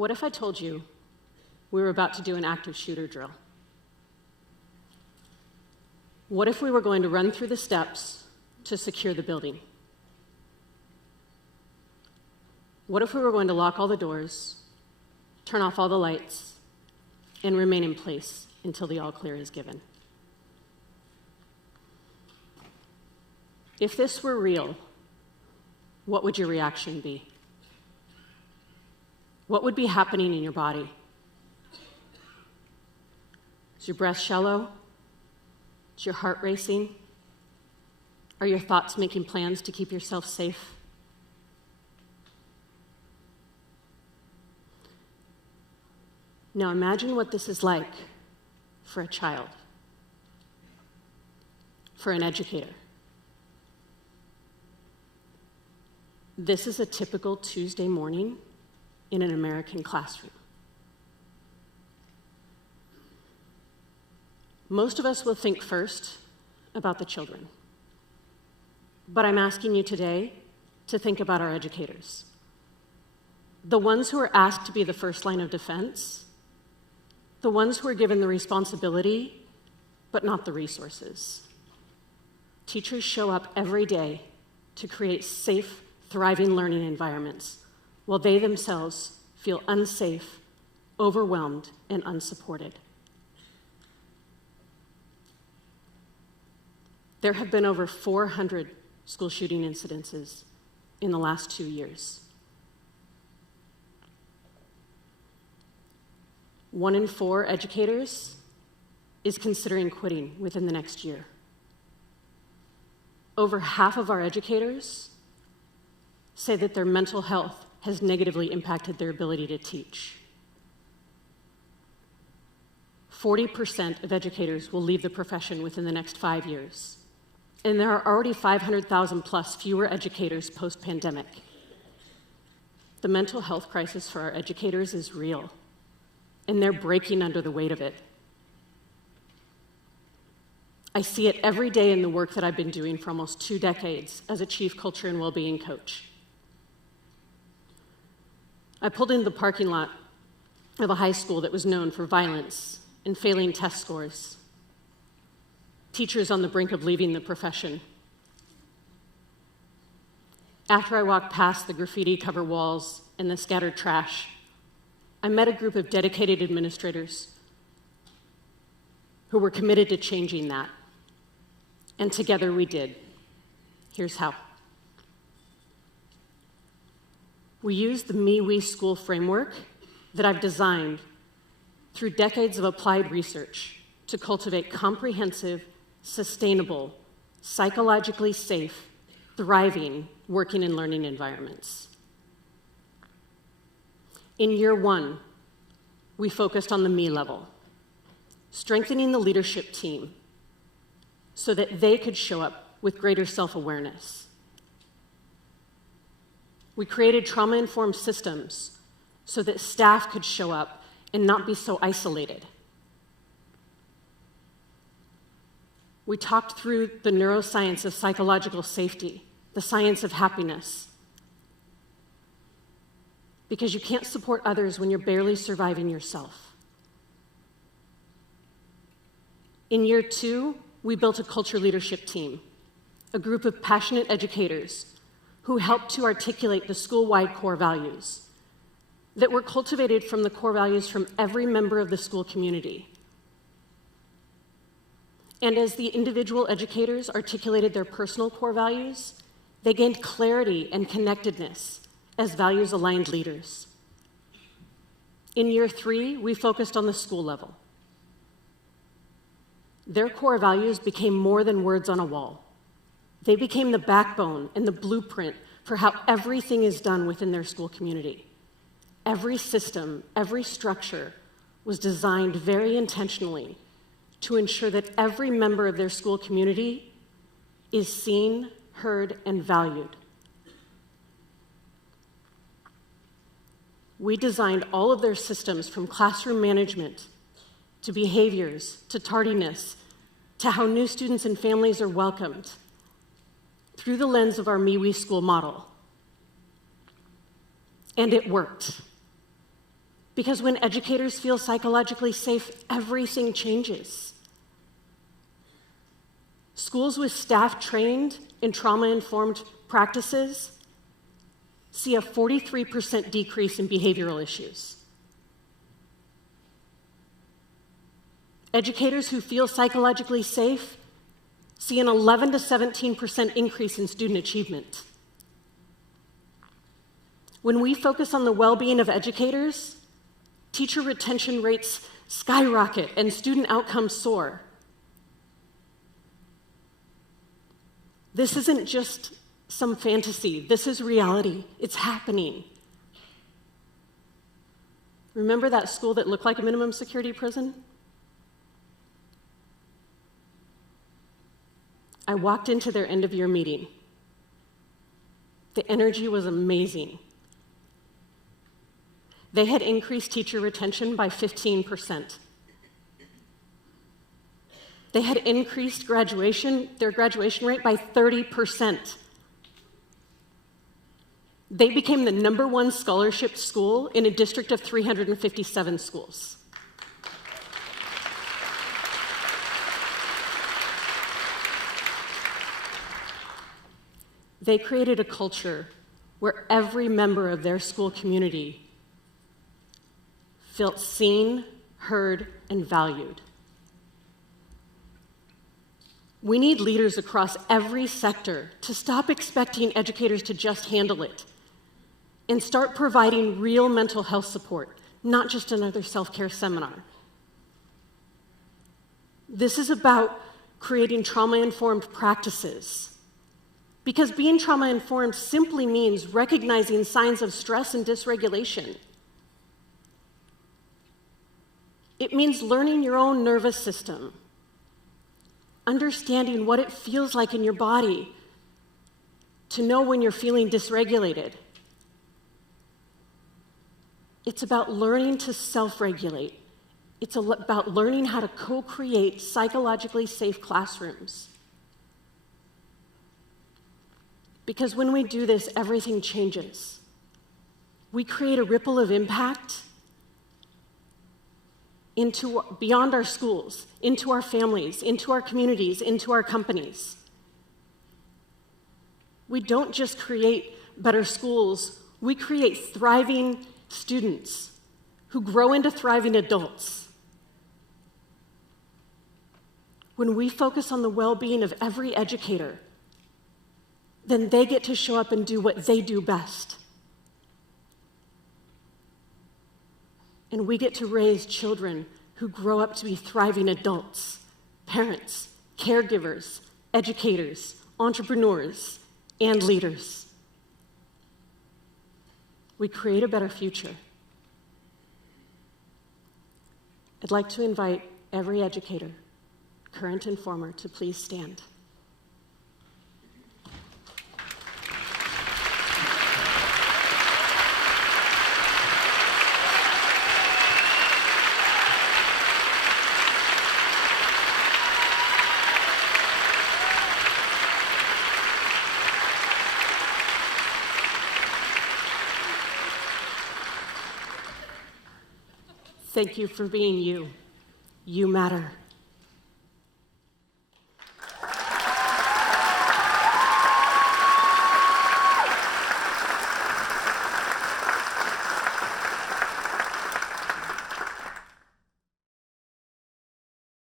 What if I told you we were about to do an active shooter drill? What if we were going to run through the steps to secure the building? What if we were going to lock all the doors, turn off all the lights, and remain in place until the all clear is given? If this were real, what would your reaction be? What would be happening in your body? Is your breath shallow? Is your heart racing? Are your thoughts making plans to keep yourself safe? Now imagine what this is like for a child, for an educator. This is a typical Tuesday morning in an American classroom. Most of us will think first about the children, but I'm asking you today to think about our educators, the ones who are asked to be the first line of defense, the ones who are given the responsibility, but not the resources. Teachers show up every day to create safe, thriving learning environments, while they themselves feel unsafe, overwhelmed, and unsupported. There have been over 400 school shooting incidences in the last 2 years. 1 in 4 educators is considering quitting within the next year. Over half of our educators say that their mental health has negatively impacted their ability to teach. 40% of educators will leave the profession within the next 5 years. And there are already 500,000 plus fewer educators post-pandemic. The mental health crisis for our educators is real, and they're breaking under the weight of it. I see it every day in the work that I've been doing for almost 2 decades as a chief culture and well-being coach. I pulled into the parking lot of a high school that was known for violence and failing test scores. Teachers on the brink of leaving the profession. After I walked past the graffiti-covered walls and the scattered trash, I met a group of dedicated administrators who were committed to changing that. And together we did. Here's how. We used the MIWI school framework that I've designed through decades of applied research to cultivate comprehensive, sustainable, psychologically safe, thriving working and learning environments. In year 1, we focused on the me level, strengthening the leadership team so that they could show up with greater self-awareness. We created trauma-informed systems so that staff could show up and not be so isolated. We talked through the neuroscience of psychological safety, the science of happiness, because you can't support others when you're barely surviving yourself. In year 2, we built a culture leadership team, a group of passionate educators who helped to articulate the school-wide core values that were cultivated from the core values from every member of the school community. And as the individual educators articulated their personal core values, they gained clarity and connectedness as values-aligned leaders. In year 3, we focused on the school level. Their core values became more than words on a wall. They became the backbone and the blueprint for how everything is done within their school community. Every system, every structure was designed very intentionally to ensure that every member of their school community is seen, heard, and valued. We designed all of their systems from classroom management to behaviors, to tardiness, to how new students and families are welcomed through the lens of our MIWI school model. And it worked. Because when educators feel psychologically safe, everything changes. Schools with staff trained in trauma-informed practices see a 43% decrease in behavioral issues. Educators who feel psychologically safe see an 11 to 17% increase in student achievement. When we focus on the well-being of educators, teacher retention rates skyrocket and student outcomes soar. This isn't just some fantasy. This is reality. It's happening. Remember that school that looked like a minimum security prison? I walked into their end-of-year meeting. The energy was amazing. They had increased teacher retention by 15%. They had increased their graduation rate by 30%. They became the #1 scholarship school in a district of 357 schools. They created a culture where every member of their school community felt seen, heard, and valued. We need leaders across every sector to stop expecting educators to just handle it and start providing real mental health support, not just another self-care seminar. This is about creating trauma-informed practices. Because being trauma-informed simply means recognizing signs of stress and dysregulation. It means learning your own nervous system, understanding what it feels like in your body to know when you're feeling dysregulated. It's about learning to self-regulate. It's about learning how to co-create psychologically safe classrooms. Because when we do this, everything changes. We create a ripple of impact beyond our schools, into our families, into our communities, into our companies. We don't just create better schools, we create thriving students who grow into thriving adults. When we focus on the well-being of every educator, then they get to show up and do what they do best. And we get to raise children who grow up to be thriving adults, parents, caregivers, educators, entrepreneurs, and leaders. We create a better future. I'd like to invite every educator, current and former, to please stand. Thank you for being you. You matter.